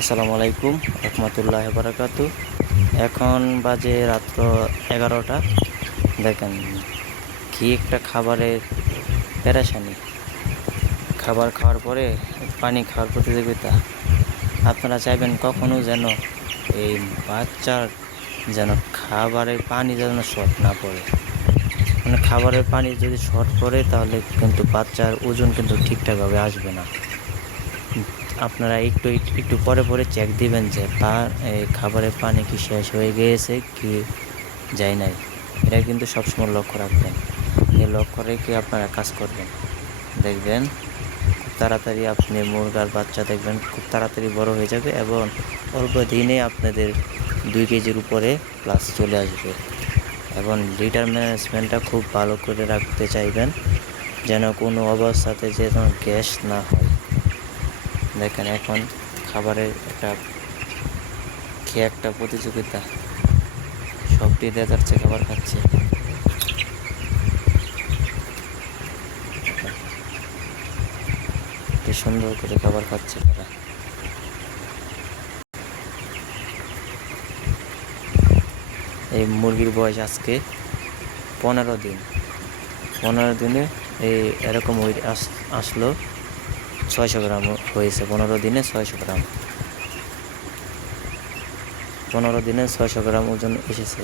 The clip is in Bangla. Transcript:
আসসালামু আলাইকুম রহমতুল্লাহ বারাকাতু। এখন বাজে রাত্র 11টা। দেখেন কি একটা খাবারের পেরেশানি। খাবার খাওয়ার পরে পানি খাওয়ার প্রতিযোগিতা। আপনারা চাইবেন কখনো যেন এই বাচ্চার যেন খাবারের পানি যেন শর্ট না পড়ে। মানে খাবারের পানি যদি শর্ট পড়ে তাহলে কিন্তু বাচ্চার ওজন কিন্তু ঠিকঠাকভাবে আসবে না। আপনারা একটু একটু পরে পরে চেক দিবেন যে তার খাবারের পানি কি শেষ হয়ে গিয়েছে কি যায় নাই। এটা কিন্তু সবসময় লক্ষ্য রাখবেন। এই লক্ষ্য রেখে আপনারা কাজ করবেন, দেখবেন খুব তাড়াতাড়ি আপনি মুরগার বাচ্চা দেখবেন খুব তাড়াতাড়ি বড় হয়ে যাবে এবং অল্প দিনে আপনাদের 2 কেজির উপরে প্লাস চলে আসবে। এবং লিটার ম্যানেজমেন্টটা খুব ভালো করে রাখতে চাইবেন যেন কোনো অবস্থাতে যেন গ্যাস না হয়। দেখেন এখন খাবারের একটা প্রতিযোগিতা, সবটি দেখাচ্ছে খাবার খাচ্ছে। কি সুন্দর করে খাবার খাচ্ছে তারা। এই মুরগির বয়স আজকে 15 দিন। 15 দিনে এই এরকম ওয়েট আসলো 600 গ্রাম হয়েছে। 15 দিনে 600 গ্রাম, 15 দিনে 600 গ্রাম ওজন এসেছে।